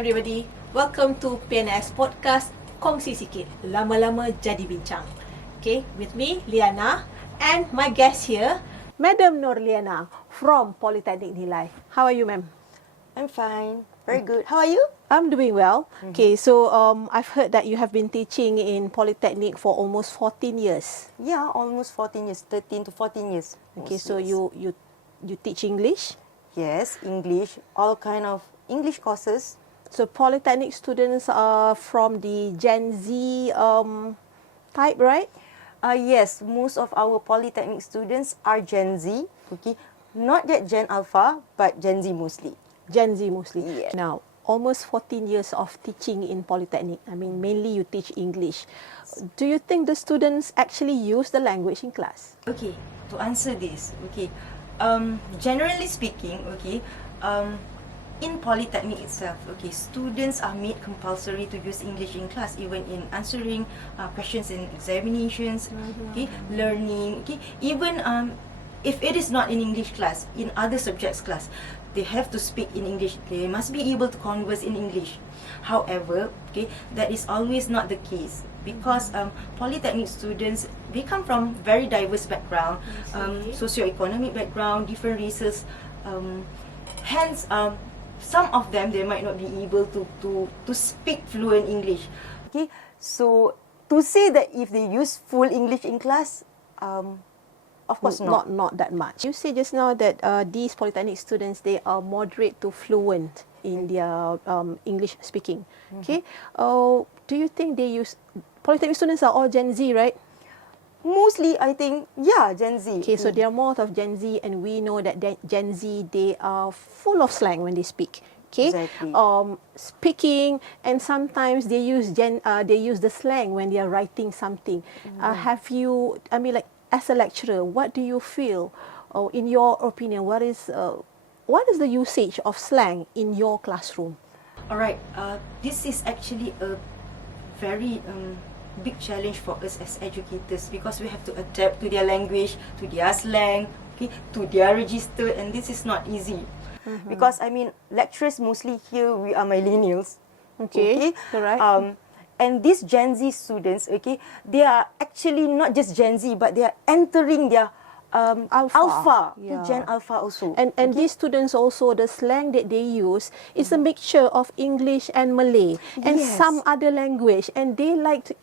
everybody. Welcome to PNS podcast Kongsi Sikit. Lama-lama jadi bincang. Okay, with me, Liana, and my guest here, Madam Nurliana from Polytechnic Nilai. How are you, ma'am? I'm fine. Very good. How are you? I'm doing well. Okay, so I've heard that you have been teaching in Polytechnic for almost 14 years. Yeah, almost 14 years, 13 to 14 years. Okay, so you teach English? Yes, English, all kind of English courses. So Polytechnic students are from the Gen Z type, right? Yes, most of our Polytechnic students are Gen Z. Okay, not yet Gen Alpha, but Gen Z mostly. Gen Z mostly. Yeah. Now, almost 14 years of teaching in Polytechnic. I mean, mainly you teach English. Do you think the students actually use the language in class? Okay, to answer this, okay, generally speaking, okay, in Polytechnic itself, okay, students are made compulsory to use English in class, even in answering questions in examinations, okay, learning, okay, even if it is not in English class, in other subjects class, they have to speak in English. They must be able to converse in English. However, okay, that is always not the case because Polytechnic students, they come from very diverse background, socio-economic background, different races. Hence, some of them, they might not be able to speak fluent English. Okay, so to say that if they use full English in class, of course not. Not that much. You say just now that these Polytechnic students, they are moderate to fluent in their English speaking. Okay, do you think they use, Polytechnic students are all Gen Z, right? Mostly, I think, yeah, Gen Z. Okay, so they are more of Gen Z, and we know that Gen Z, they are full of slang when they speak. Okay, Exactly. Speaking, and sometimes they use the slang when they are writing something. Have you? I mean, like as a lecturer, what do you feel? In your opinion, what is the usage of slang in your classroom? All right, this is actually a very big challenge for us as educators because we have to adapt to their language, to their slang, okay, to their register, and this is not easy. Because I mean, lecturers mostly here, we are millennials. Okay, correct. And these Gen Z students, okay, they are actually not just Gen Z, but they are entering their Alpha, Yeah. Gen Alpha also. And these students also, the slang that they use is a mixture of English and Malay and Yes. some other language, and they like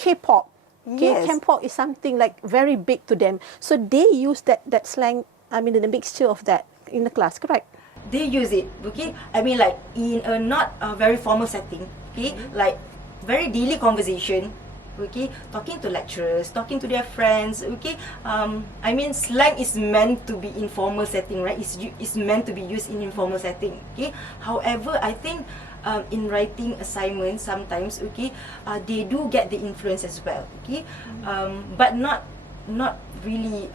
K-pop. Okay? Yes. K-pop is something like very big to them, so they use that slang. I mean, the mixture of that in the class, correct? They use it, okay? I mean, like in a not a very formal setting, okay? Like very daily conversation, okay? Talking to lecturers, talking to their friends, okay? I mean, slang is meant to be informal setting, right? It's meant to be used in informal setting, okay? However, I think in writing assignments sometimes, okay, they do get the influence as well, okay? But not really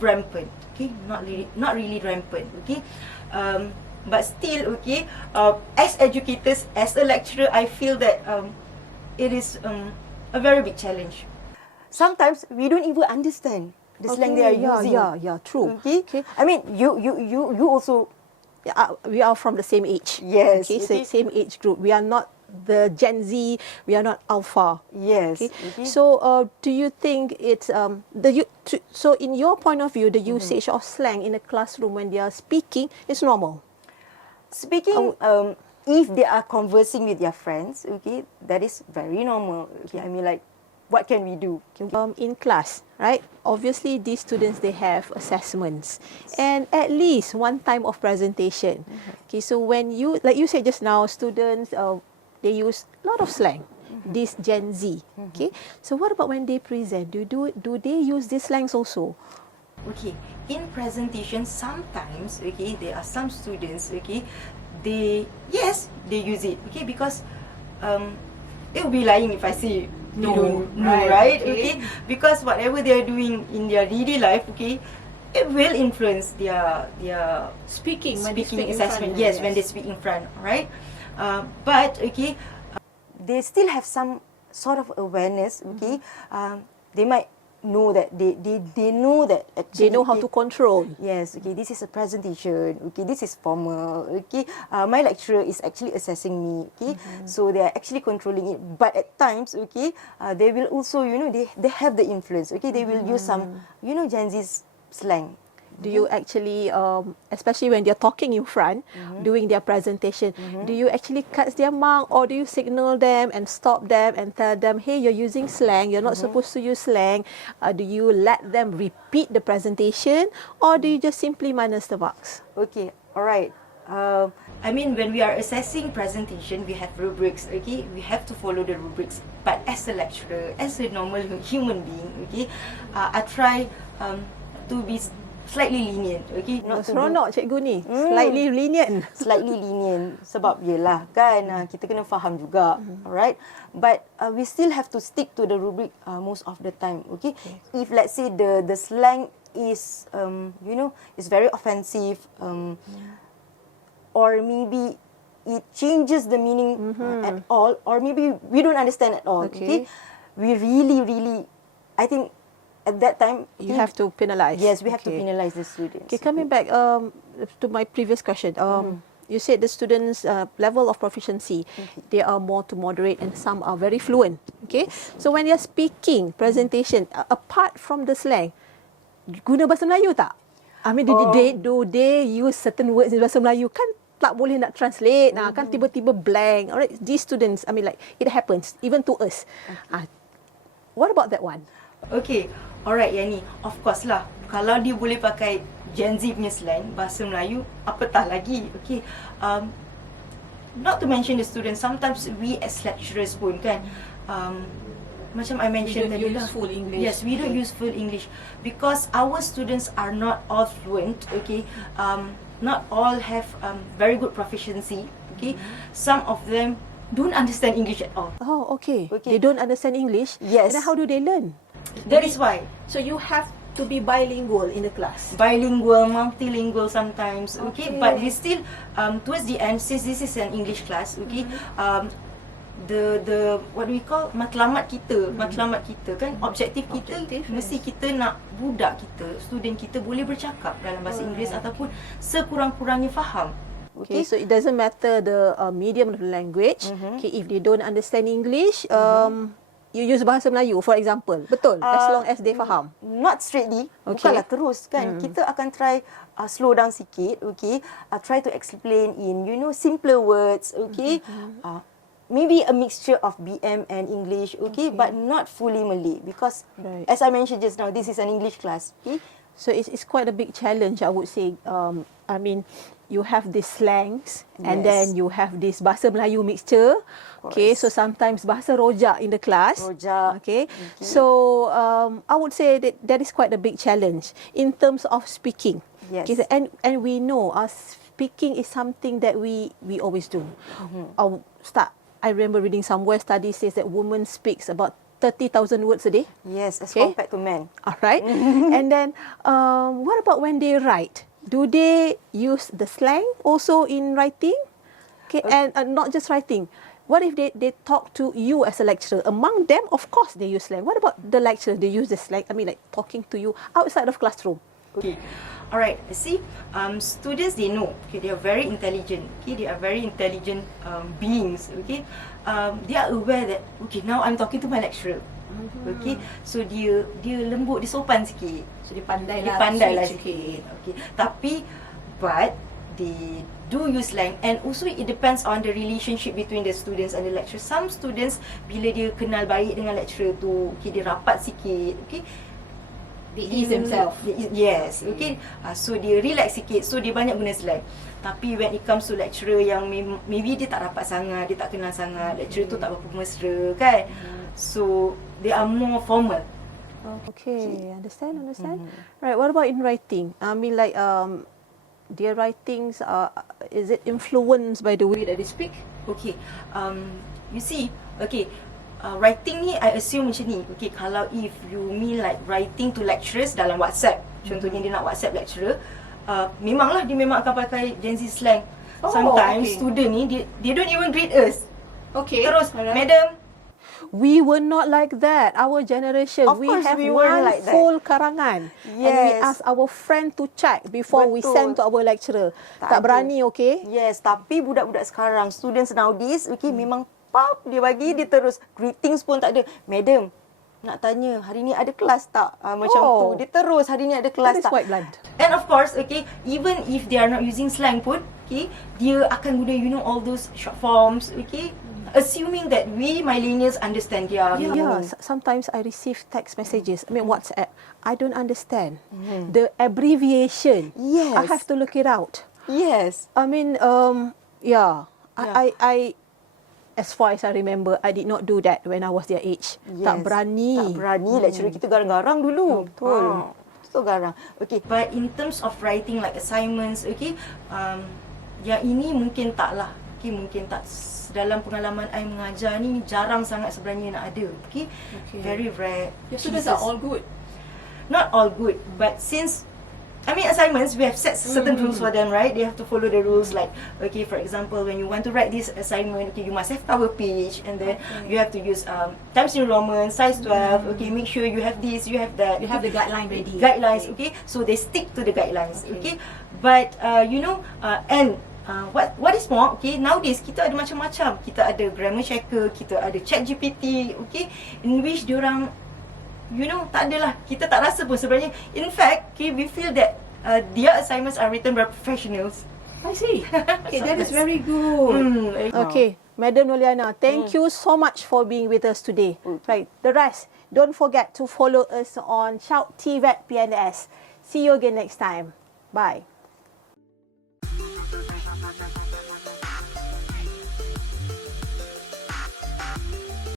rampant, okay? Not really rampant, okay? But still, okay, as educators, as a lecturer, I feel that it is a very big challenge. Sometimes we don't even understand the slang they are using. Yeah, true. Okay? I mean, you also. We are from the same age. Yes. Okay, so same age group. We are not the Gen Z. We are not Alpha. Yes. Okay. So, do you think it's so in your point of view, the usage of slang in a classroom when they are speaking is normal? Speaking, if they are conversing with their friends, okay, that is very normal. Okay, I mean, like, what can we do? In class, right? Obviously, these students, they have assessments and at least one time of presentation. Okay, so when you, like you said just now, students, they use a lot of slang. This Gen Z. Okay, so what about when they present? Do they use these slangs also? Okay, in presentation, sometimes, okay, there are some students, okay, they use it, okay, because it would be lying if I say no, right? Okay, because whatever they are doing in their daily life, okay, it will influence their Speaking assessment. Yes, when they speak in front, right? But okay, they still have some sort of awareness. Okay, they might know that they know that They actually, know how to control. yes, okay, this is a presentation, okay, this is formal, okay, my lecturer is actually assessing me, okay, so they are actually controlling it, but at times, okay, they will also, they have the influence, okay, they will use some, Gen Z's slang. Do you actually, especially when they're talking in front, doing their presentation, do you actually cut their mark, or do you signal them and stop them and tell them, hey, you're using slang, you're not supposed to use slang? Do you let them repeat the presentation, or do you just simply minus the marks? Okay, all right. I mean, when we are assessing presentation, we have rubrics, okay? We have to follow the rubrics. But as a lecturer, as a normal human being, okay, I try to be slightly lenient, okay? Seronok cikgu ni, slightly lenient. Slightly lenient sebab yelah kan, kita kena faham juga, alright? But we still have to stick to the rubric most of the time, okay? If let's say the slang is is very offensive, or maybe it changes the meaning at all, or maybe we don't understand at all, okay? We really, I think at that time You have to penalize. Yes, we have to penalize the students. Okay, coming back to my previous question. You said the students' level of proficiency, they are more to moderate and some are very fluent. Okay, so when you're speaking presentation, apart from the slang, guna bahasa Melayu tak? I mean, do they use certain words in bahasa Melayu? Kan tak boleh nak translate. Kan tiba-tiba blank. Alright, these students, I mean, like it happens even to us. What about that one? Okay, alright Yani, of course lah. Kalau dia boleh pakai Gen Z punya slang, bahasa Melayu, apatah lagi. Okay, not to mention the students, sometimes we as lecturers pun kan, macam I mentioned tadi lah. Full English. Yes, we don't use full English because our students are not all fluent. Okay, not all have very good proficiency. Okay, some of them don't understand English at all. Oh, okay. They don't understand English. Yes. And then how do they learn? That is why. So you have to be bilingual in the class. Bilingual, multilingual sometimes, okay? Okay. But we still, towards the end, since this is an English class, okay, the what we call matlamat kita kan, objektif kita, mesti kita nak budak kita, student kita boleh bercakap dalam bahasa Inggeris ataupun sekurang-kurangnya faham. Okay, so it doesn't matter the medium of the language. Okay, if they don't understand English, you use bahasa Melayu, for example. Betul, as long as they faham. Not straightly, bukanlah terus kan. Kita akan try slow down sikit, okay. Try to explain in, simpler words, okay. Maybe a mixture of BM and English, okay, but not fully Malay because, as I mentioned just now, this is an English class. Okay? So it's quite a big challenge, I would say. I mean, you have these slangs and then you have this bahasa Melayu mixture. Okay, so sometimes bahasa rojak in the class. Rojak. Okay, so I would say that is quite a big challenge in terms of speaking. Yes. Okay, and we know speaking is something that we always do. I remember reading somewhere, study says that women speaks about 30,000 words a day. Yes, as compared to men. All right. And then, what about when they write? Do they use the slang also in writing? Okay, and not just writing. What if they talk to you as a lecturer? Among them, of course, they use slang. What about the lecturer? They use the slang, I mean, like talking to you outside of classroom. Okay. Alright, see, students, they know, okay, they are very intelligent, okay, they are very intelligent beings, okay. They are aware that, okay, now I'm talking to my lecturer, okay, so dia lembut, dia sopan sikit, So, dia pandai lah sikit, okay. Tapi, but they do use slang, and also it depends on the relationship between the students and the lecturer. Some students, bila dia kenal baik dengan lecturer tu, okay, dia rapat sikit, okay, They ease themselves. Yes, okay. So dia relax sikit, so dia banyak guna slang. Tapi when it comes to lecturer yang maybe dia tak rapat sangat, dia tak kenal sangat, lecturer tu tak berapa mesra kan. So they are more formal. Okay, understand. Right, what about in writing? I mean, like, their writings, is it influenced by the way that they speak? Okay, you see, okay, writing ni I assume macam ni. Okay, kalau if you mean like writing to lecturers dalam WhatsApp, contohnya dia nak WhatsApp lecturer, memanglah dia memang akan pakai Gen Z slang. Sometimes student ni, they don't even greet us. Okay. Terus, madam, We were not like that. Our generation, Of we course have we weren't one like that. full karangan. And we Yes. ask our friend to check before we send to our lecturer. Tak ada. berani, okay? Yes, tapi budak-budak sekarang, students nowadays, memang pop dia bagi, dia terus greetings pun tak ada. Madam, nak tanya, hari ni ada kelas tak? Macam tu. Dia terus, hari ni ada kelas That is tak? quite blunt. And of course, okay, even if they are not using slang pun, okay, dia akan guna, you know, all those short forms, okay, assuming that we millennials understand their Yeah, meaning. sometimes I receive text messages. I mean, WhatsApp. I don't understand. The abbreviation. Yes. I have to look it out. Yes. I mean, yeah. I as far as I remember, I did not do that when I was their age. Tak berani. Tak berani. Lecturer kita garang-garang dulu. Betul. Betul garang. Okay. But in terms of writing like assignments, okay, yang ini mungkin tak lah. Okay, mungkin tak. Dalam pengalaman I mengajar ni jarang sangat sebenarnya nak ada. Okay, very rare. Your students are all good. Not all good, but since assignments, we have set certain rules for them, right? They have to follow the rules. Like, okay, for example, when you want to write this assignment, okay, you must have cover page, and then you have to use Times New Roman, size 12. Okay, make sure you have this, you have that. You have the guideline ready. Guidelines, okay. So they stick to the guidelines, okay. But what is more, okay, nowadays kita ada macam-macam. Kita ada grammar checker, kita ada ChatGPT, okay, in which diorang, you know, tak adalah, kita tak rasa pun sebenarnya. In fact, okay, we feel that their assignments are written by professionals. I see. Okay, that is very good. Okay, Madam Noliana, thank you so much for being with us today. Right, the rest, don't forget to follow us on Shout TVET PNS. See you again next time. Bye.